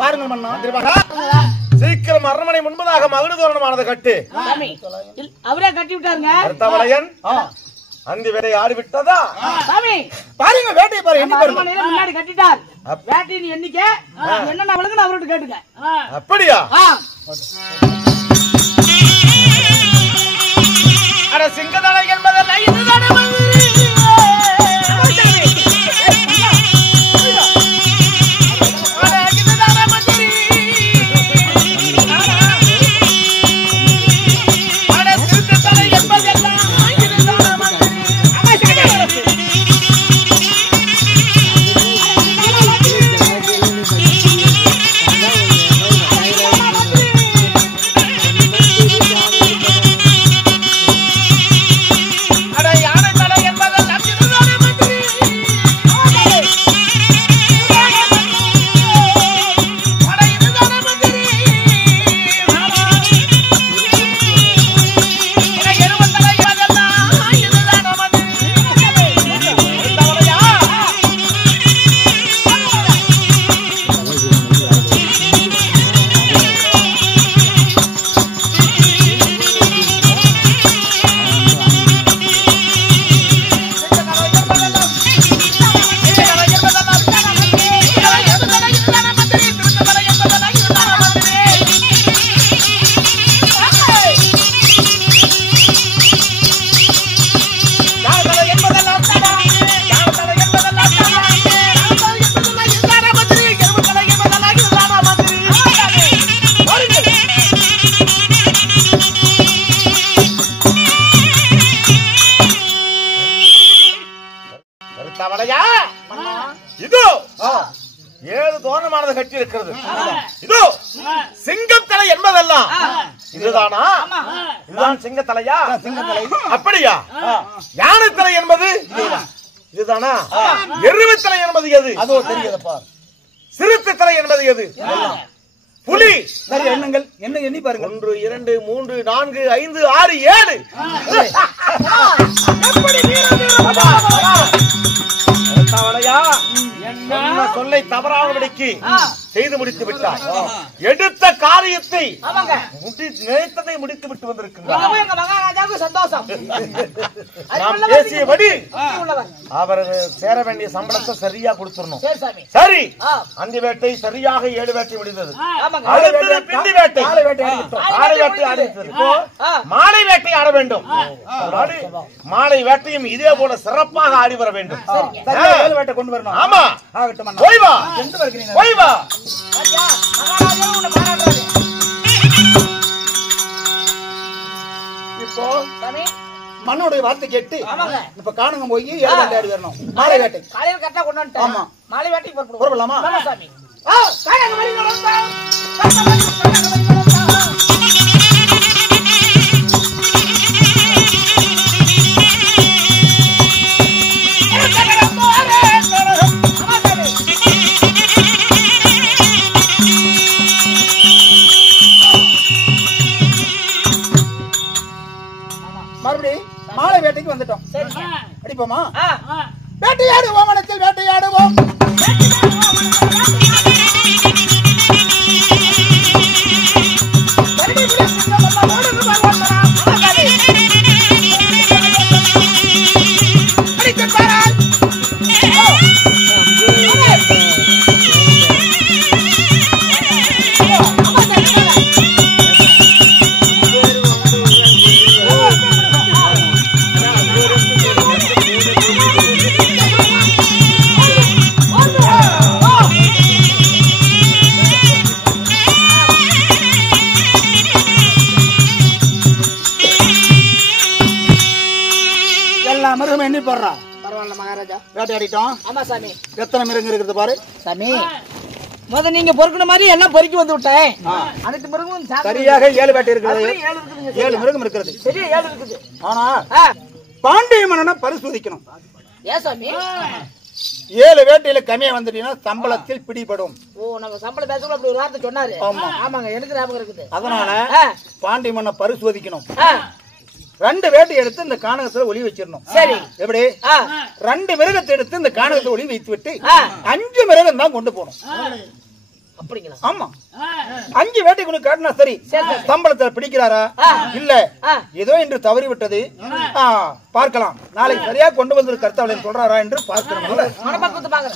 பாருங்கள் மன்னா. சீக்கிரம் அரண்மனை முன்பதாக மகிழ் தோரணமானதை கட்டு. அவரே கட்டி விட்டாருங்க. கருத்தவளையன் அந்த வேட்டை ஆடி விட்டதா? பாருங்க வேட்டையை பாருங்க. முன்னாடி கட்டிட்டார். வேட்டையின் எண்ணிக்கை என்னென்ன விளக்குன்னு அவர்கிட்ட கேட்டுங்க. அப்படியா? அட சிங்கதலை என்பதல்ல இதுதானே மந்திரி. இதோ 7 தோரணமானது கட்டி இருக்கிறது. இதோ சிங்கத்தலை என்பதெல்லாம் இதுதானா? இதுதான் சிங்கத்தலையா? சிங்கத்தலை. அப்படியா? யானை தலை என்பது இதுதானா? எருமை என்பது எது? அதோ தெரியுதப்பா. சிறுத்தை தலை என்பது எது? புலி. சரி எண்ணுங்கள். என்ன எண்ணி பாருங்க. 1 2 3 4 5 6 7. எப்படி வீரவளையா என்ன சொல்லை தவறானபடிக்கு செய்து முடித்து விட்டார். எடுத்த காரியத்தை நினைத்ததை முடித்து விட்டு வந்திருக்கிறார். சந்தோஷம். நாம் பேசியபடி அவர் சேர வேண்டிய சம்பளத்தை சரியா கொடுத்துடணும். சரி, அந்த வேட்டை சரியாக 7 வேட்டை முடிந்தது. அடுத்தது பிண்டி வேட்டை. ஆடை வேட்டை ஆடித்தது. மாலை வேட்டை ஆட வேண்டும். மாலை வேட்டையும் இதே போல சிறப்பாக ஆடி வர வேண்டும். வேட்டை கொண்டு வரணும். ஆமா, போய் வா. போய் வா. இப்போ மண்ணுடைய வார்த்தை கேட்டு இப்ப காணுங்க போய் 7 வேட்டை ஆடி வரணும். மாலை வேட்டை காலையில் கரெக்டா கொண்டு வந்துட்டேன். ஆமா, மாலை வேட்டைக்கு புறப்படலாமா? சாமி. மறுபடியும் மாலை வேட்டைக்கு வந்துட்டோம். அடிப்போமா? வேட்டையாடுவோம், வனத்தில் வேட்டையாடுவோம். மிருகம் எண்ணி போடுறா. பரவாயில்ல மகாராஜா. வேட்டையாடிட்டோம். ஆமா சாமி. எத்தனை மிருகம் இருக்குது பாரு சாமி. முத நீங்க பொறுக்கின மாதிரி எல்லாம் பொறுக்கி வந்து விட்டேன். அனைத்து மிருகமும் சரியாக 7 வேட்டை இருக்கிறது. 7 மிருகம் இருக்கிறது. சரியா 7 இருக்குது. ஆனா பாண்டிய மன்னனை பரிசோதிக்கணும். ஏன் சாமி? 7 வேட்டையில கம்மியா வந்துட்டீங்கன்னா சம்பளத்தில் பிடிபடும். ஓ, நம்ம சம்பளம் பேசக்குள்ள அப்படி ஒரு வார்த்தை சொன்னாரு. ஆமாங்க, எனக்கு ஞாபகம் இருக்குது. அதனால பாண்டிய மன்னனை பரிசோதிக்கணும். 2 வேட்டை எடுத்து இந்த கானகத்துல ஒளி வச்சிடணும். சரி, எப்படி? 2 மிருகத்தை எடுத்து இந்த கானகத்தை ஒளி வைத்து விட்டு 5 மிருகம் தான் கொண்டு போகணும். அப்படிங்களா? ஆமா, 5 வேட்டை கொண்டு காட்டினா சரி. சம்பளத்தை பிடிக்கிறாரா இல்ல ஏதோ என்று தவறி விட்டது, பார்க்கலாம். நாளைக்கு சரியா கொண்டு வந்து கர்த்தாவளை சொல்றாரா என்று பார்க்கணும்.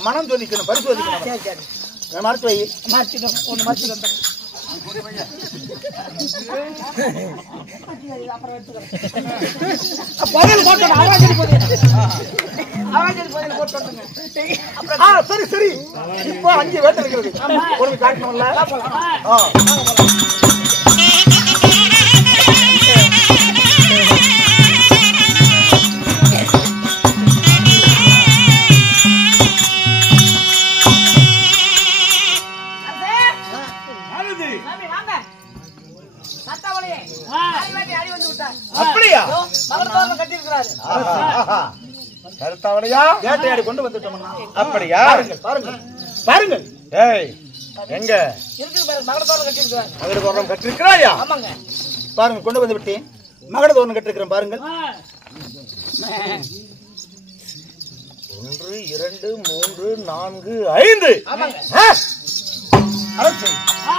மனம் சோதிக்கணும், பரிசோதிக்கணும். மறைச்சு வை, ஒண்ணு மறைச்சு வந்தேன். சரி சரி, இப்போ 5 வேட்டை இருக்கிறது, உனக்கு காட்டணும்ல. அப்படியா? கருத்தாவளையா வேட்டையாடி கொண்டு வந்துட்டோம். அப்படியா? பாருங்க பாருங்க. ஏய், எங்க இருக்கு பாருங்க, மகர தோரணம் கட்டி இருக்காரு. மகர தோரணம் கட்டிருக்கிறாயா? ஆமாங்க. பாருங்க, கொண்டு வந்து விட்டேன். மகர தோரணம் கட்டிருக்கிறேன் பாருங்க. 1 2 3 4 5.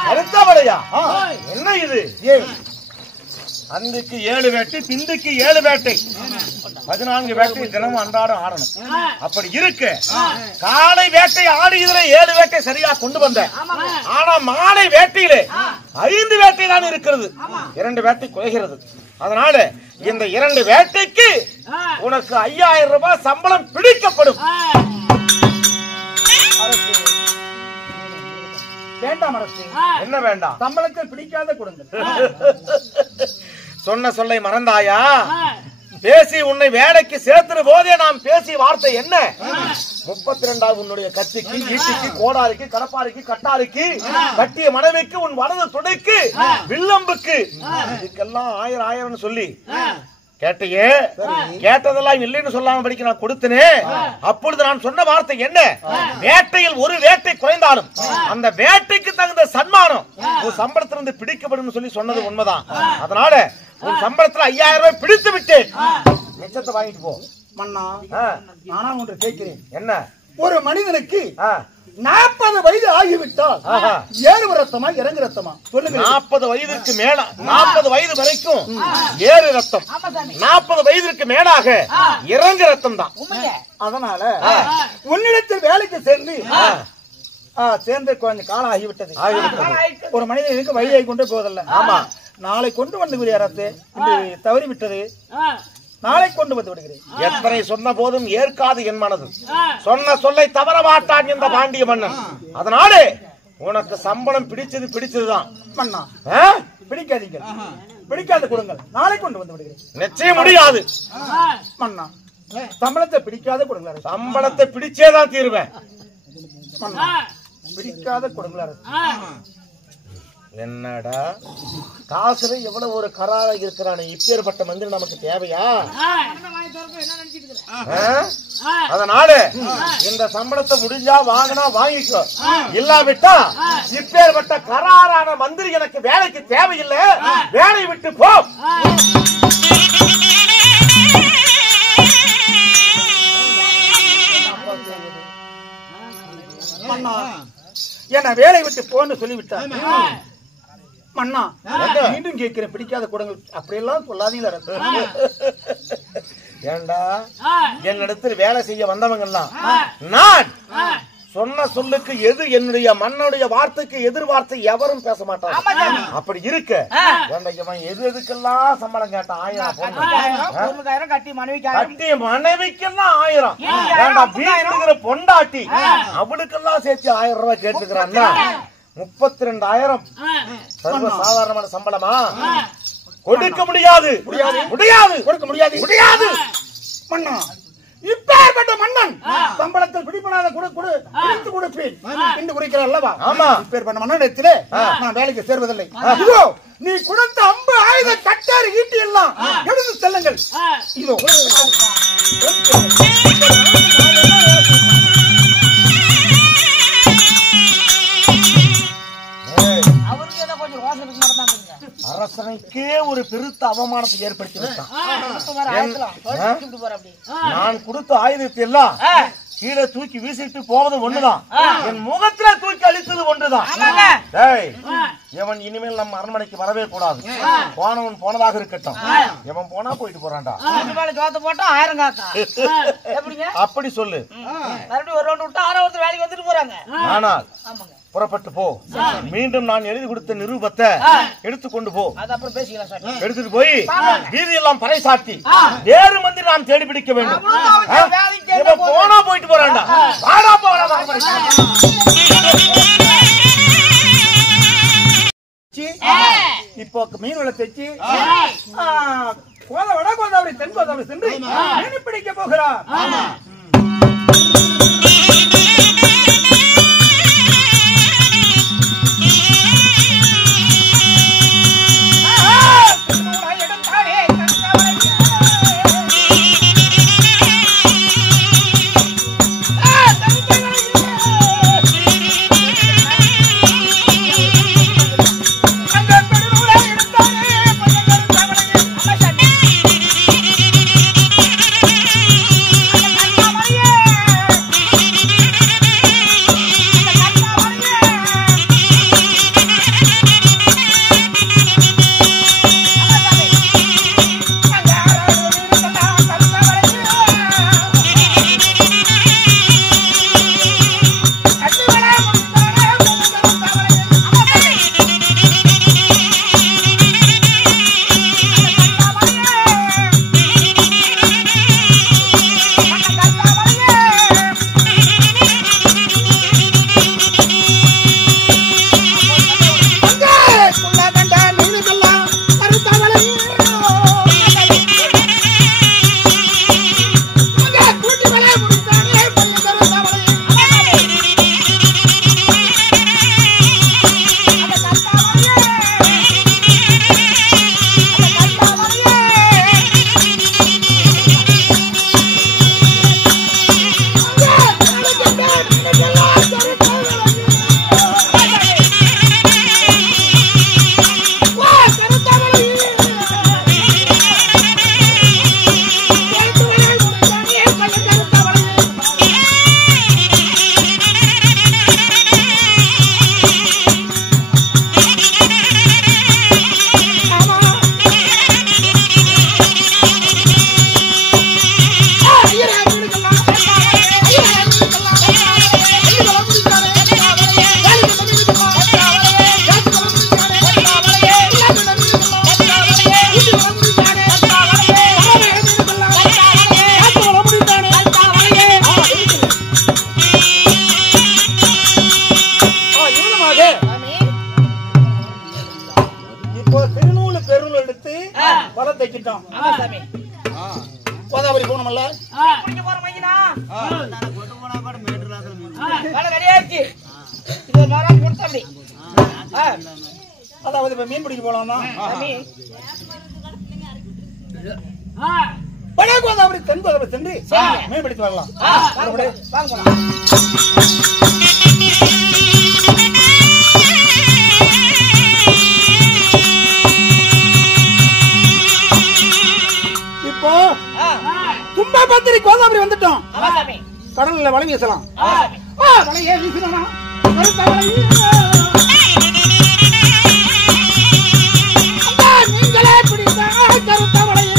கருத்தாவளையா? என்ன இது? அந்துக்கு 7 வேட்டை, பிந்துக்கு 7 வேட்டை, 14 வேட்டை தினமும் அன்றாடம் ஆடணும். அப்படி இருக்கு, காலை வேட்டை ஆடுகிற 7 வேட்டை சரியா கொண்டு வந்தேன். ஆனா மாலை வேட்டையிலே 5 வேட்டை தான் இருக்கிறது, 2 வேட்டை குறைகிறது. அதனால இந்த 2 வேட்டைக்கு உனக்கு 5000 ரூபாய் சம்பளம் பிடிக்கப்படும். வேண்டாம் அரசு. என்ன வேண்டாம்? சம்பளத்தை பிடிக்காத கொடுங்க. சொன்ன சொல்லை மறந்தாயா? பேசி உன்னை வேலைக்கு சேர்த்துற போதே நாம் பேசிய வார்த்தை என்ன? 32 உன்னுடைய கத்திக்கு, ஈட்டிக்கு, கோடாரிக்கு, கடப்பாரிக்கு, கட்டாரிக்கு, கட்டிய மனைவிக்கு, உன் வலது துடைக்கு, வில்லம்புக்கு, இதுக்கெல்லாம் 1000 சொல்லி கேட்டையே. கேட்டதெல்லாம் இல்லைன்னு சொல்லாம படிக்க நான் கொடுத்தனே. அப்பொழுது நான் சொன்ன வார்த்தை என்ன? வேட்டையில் 1 வேட்டை குறைந்தாலும் அந்த வேட்டைக்கு தகுந்த சன்மானம் உன் சம்பளத்திலிருந்து பிடிக்கப்படும் சொல்லி சொன்னது உண்மைதான். அதனால உன் சம்பளத்துல 5000 ரூபாய் பிடித்து விட்டேன். மிச்சத்தை வாங்கிட்டு போ. மன்னா, நானா ஒன்று கேட்கிறேன். என்ன? ஒரு மனிதனுக்கு 40 வயது ஆகிவிட்டால் ஏறு ரத்தமா இறங்கு ரத்தமா சொல்லுங்க. 40 வயதிற்கு மேல, 40 வயது வரைக்கும் ஏறு ரத்தம், 40 வயதிற்கு மேலாக இறங்கு ரத்தம் தான். அதனால உன்னிடத்தில் வேலைக்கு சேர்ந்து கொஞ்சம் காலம் ஆகிவிட்டது. ஒரு மனிதனுக்கு வழியை கொண்டு போவதில்லை. ஆமா, நாளை கொண்டு வந்து அரசு தவறி விட்டது, நாளை கொண்டு வந்து விடுகிறேன். எத்தனை சொன்ன போதும் ஏற்காது என் மனது. சொன்ன சொல்லை தவற மாட்டான் இந்த பாண்டிய மன்னன். அதனால உனக்கு சம்பளம் பிடிச்சதுதான். மன்னா, பிடிக்காதீங்க, பிடிக்காத கொடுங்கள், நாளை கொண்டு வந்து விடுகிறேன். நிச்சயம் முடியாது மன்னா, சம்பளத்தை பிடிக்காத கொடுங்க. சம்பளத்தை பிடிச்சேதான் தீருவேன். பிடிக்காத கொடுங்க. என்னடா காசுல எவ்வளவு ஒரு கராரா இருக்கிறானே, இப்பேற்பட்ட மந்திரி நமக்கு தேவையா? அதனால இந்த சம்பளத்தை முடிஞ்சா வாங்கினா வாங்கிக்கோ, இல்லாவிட்டா இப்பேற்பட்ட கராரான மந்திரி எனக்கு வேலைக்கு தேவையில்லை, வேலையை விட்டு போ. என்ன வேலை விட்டு போன்னு சொல்லிவிட்டார். மன்னா, மீண்டும் கேட்கிறேன், பிடிக்காத குடங்கள் அப்படியெல்லாம் சொல்லாதீங்க. ஏண்டா என்னிடத்தில் வேலை செய்ய வந்தவங்க எல்லாம் நான் சொன்ன சொல்லுக்கு எது என்னுடைய மன்னுடைய வார்த்தைக்கு எதிர்வார்த்தை எவரும் பேச மாட்டாங்க. அப்படி இருக்க இவன் எதுக்கெல்லாம் சம்பளம் கேட்டான்? 1000 கட்டி மனைவிக்கெல்லாம் 1000. வீட்டுல பொண்டாட்டி அவளுக்கெல்லாம் சேர்த்து 1000 ரூபாய் கேட்டுக்கிறான்னா 32,000 சர்வ சாதாரணமான சம்பளமா? கொடுக்க முடியாது, முடியாது, கொடுக்க முடியாது, முடியாது. மன்னா, இப்பேற்பட்ட மன்னன் சம்பளத்தில் பிடிப்பனாத கொடுப்பேன் என்று குறிக்கிறார் அல்லவா? ஆமா, இப்பேற்பட்ட மன்னனிடத்திலே நான் வேலைக்கு சேர்வதில்லை. இதோ நீ கொடுத்த அம்பு, ஆயுத, கட்டாரி, ஈட்டி எல்லாம் எடுத்து செல்லுங்கள். இதோ அரசனுக்கே ஒரு பெருத்த அவமானத்தை ஏற்படுத்தி விட்டான். நான் கொடுத்த ஆயுதத்தை எல்லாம் கீழே தூக்கி வீசிட்டு போவது ஒண்ணுதான், என் முகத்துல தூக்கி அழித்தது ஒன்றுதான். இவன் இனிமேல் நம்ம அரண்மனைக்கு வரவே கூடாது. போனவன் போனதாக இருக்கட்டும், இவன் போனா போயிட்டு போறான்டா. போட்டா 1000 காக்கா அப்படி சொல்லு. மறுபடியும் ஒரு ரவுண்ட் விட்டு 6வது வேலைக்கு வந்துட்டு போறாங்க. ஆனால் புறப்பட்டு போ. மீண்டும் நான் எழுதி கொடுத்த நிரூபத்தை எடுத்துக்கொண்டு போ. அப்புறம் பேசிக்கலாம். எடுத்துட்டு போய் வீதியெல்லாம் பறைசாட்டி வேறு மந்திரி நாம் தேடி பிடிக்க வேண்டும். போனா போயிட்டு போறான்டா. வாடா போறா. இப்போ மீன் வலை தைச்சு வட கோதாவரி தென் கோதாவரி சென்று மீன் பிடிக்க போகிறார். கோதாவரி போனோம்ல அதாவது இப்ப மீன் பிடிக்க போலாமா? வட கோதாவரி தென் கோதாவரி சென்று மீன் பிடித்து வரலாம். இப்போ தும்பபத்திரி கோதாவரி வந்துட்டோம். கடல்ல வலை வீசலாம். வலையே வீசலாம். நீங்களே பிடித்த கருத்த வலையை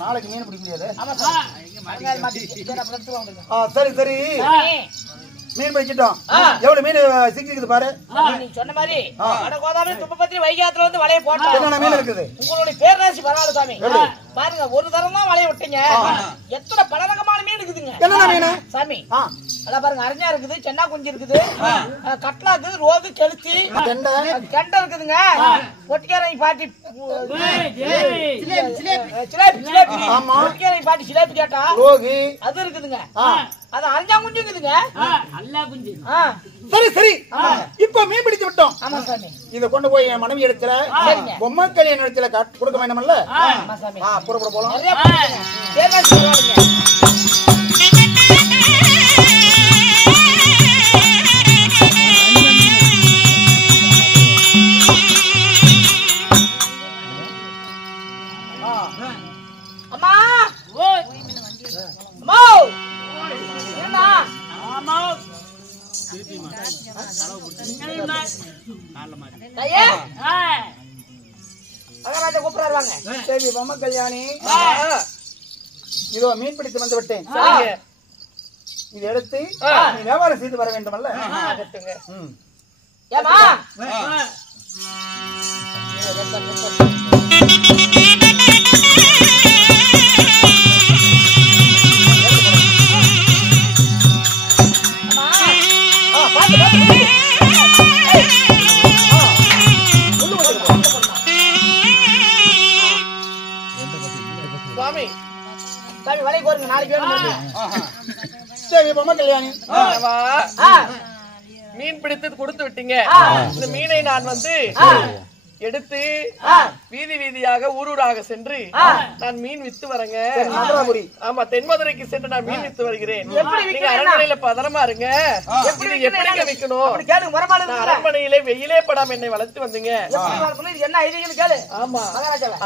நாளைக்கு மீன் பிடிக்க முடியாது. சரி சரி, மீன் பிடிச்சிட்டோம். எவ்வளவு மீன் சிக்கிக்குது பாரு. நீங்க சொன்ன மாதிரி வட கோதாவரி துப்பப்பத்திரி வைகாத்துல வந்து வலைய போட்டோம். என்னென்ன மீன் இருக்குது? உங்களுடைய பேராசி பரவாயில்ல சாமி. பாருங்க ஒரு தரம் தான் வலைய விட்டீங்க. எத்தனை பலரகமான மீன் இருக்குதுங்க. என்னென்ன மீன் சாமி? அத பாருங்க அரஞ்சா இருக்குது, சென்னா குஞ்சு இருக்குது, கட்லா இருக்குது, ரோகு, கெளுத்தி, கெண்டை இருக்குதுங்க. பொட்டிக்காரை பாட்டி பொட்டிக்காரை பாட்டி சிலேபி கேட்டா ரோகு அது இருக்குதுங்க. அது அரஞ்சா குஞ்சு இருக்குதுங்க. சரி சரி, இப்ப மீன் பிடிச்சு விட்டோம். ஆமா சாமி. இத கொண்டு போய் என் மனைவி இடத்துல பொம்மை கல்யாண இடத்துல கொடுக்க வேண்டாமல்ல? ஆமா சாமி. புறப்பட போலாம். நிறைய பேராசி பரவாயில்லைங்க. அம்மா அம்மா என்ன ஆமா ஐயா அகராஜ கூப்பிடுறாரு வாங்க. சரி பொம்மை கல்யாணி, இதோ மீன் பிடித்து வந்து விட்டேன். இது எடுத்து நீ வியாபாரம் செய்து வர வேண்டுமல்ல? ஏமா சுவாமி சாமி வலை கோருங்க, நாளைக்கு வேணும். சரி பொம்மை கல்யாணி, மீன் பிடித்து கொடுத்து விட்டீங்க. இந்த மீனை நான் வந்து எடுத்து வீதி வீதியாக ஊரூராக சென்று நான் மீன் வித்து வரேங்க. ஆமா, தென்மதுரைக்கு சென்று நான் மீன் வித்து வருகிறேன். நீங்க அரண்மனையில பதனமா இருங்க. எப்படி விக்கணும்? அரண்மனையிலே வெயிலே படாம என்னை வளர்த்து வந்தீங்க. என்ன ஐடியா கேளு. ஆமா,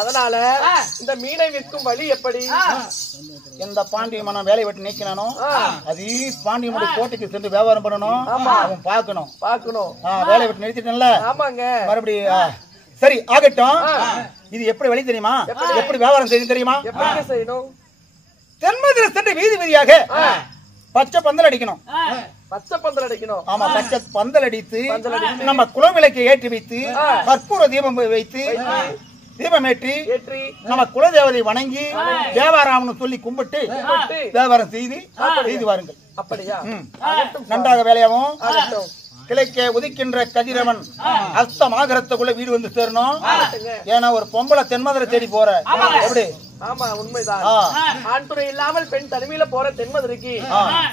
அதனால இந்த மீனை விற்கும் வழி எப்படி? எந்த பாண்டிய மனம் வேலையை விட்டு நீக்கினானோ அது பாண்டியனுடைய கோட்டைக்கு சென்று வியாபாரம் பண்ணணும். அவன் பாக்கணும். வேலையை விட்டு நிறுத்திட்டேன்ல. ஆமாங்க. மறுபடியும் சரி ஆகட்டும். இது எப்படி வழி தெரியுமா? எப்படி வியாபாரம் செய்யும் தெரியுமா? எப்படி செய்யணும்? தென்மதுரை சென்று வீதி வீதியாக பச்சை பந்தல் அடிக்கணும். பச்சை பந்தல் அடிக்கணும். ஆமா, பச்சை பந்தல் அடித்து நம்ம குலவிளக்கை ஏற்றி வைத்து கற்பூர தீபம் வைத்து தீபமேற்றி நம்ம குலதேவதை வணங்கி வியாபாரம்னு சொல்லி கும்பிட்டு வியாபாரம் செய்து வாருங்கள். அப்படியா? நன்றாக வேலையாவும் கிழக்கே உதிக்கின்ற கதிரவன் அஸ்தமாகரத்துக்குள்ள வீடு வந்து சேரணும். ஏன்னா ஒரு பொம்பளை தென்மதுரை தேடி போற எப்படி? ஆமா, உண்மைதான். ஆண் துணை இல்லாமல் பெண் தனிமையில போற தென்மதுரைக்கு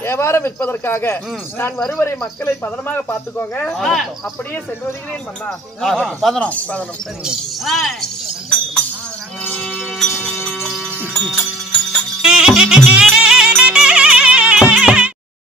வியாபாரம் விற்பதற்காக நான் வருவரை மக்களை பதனமாக பாத்துக்கோங்க. அப்படியே சென்று வருகிறேன் மன்னா. பதனம். சரிங்க.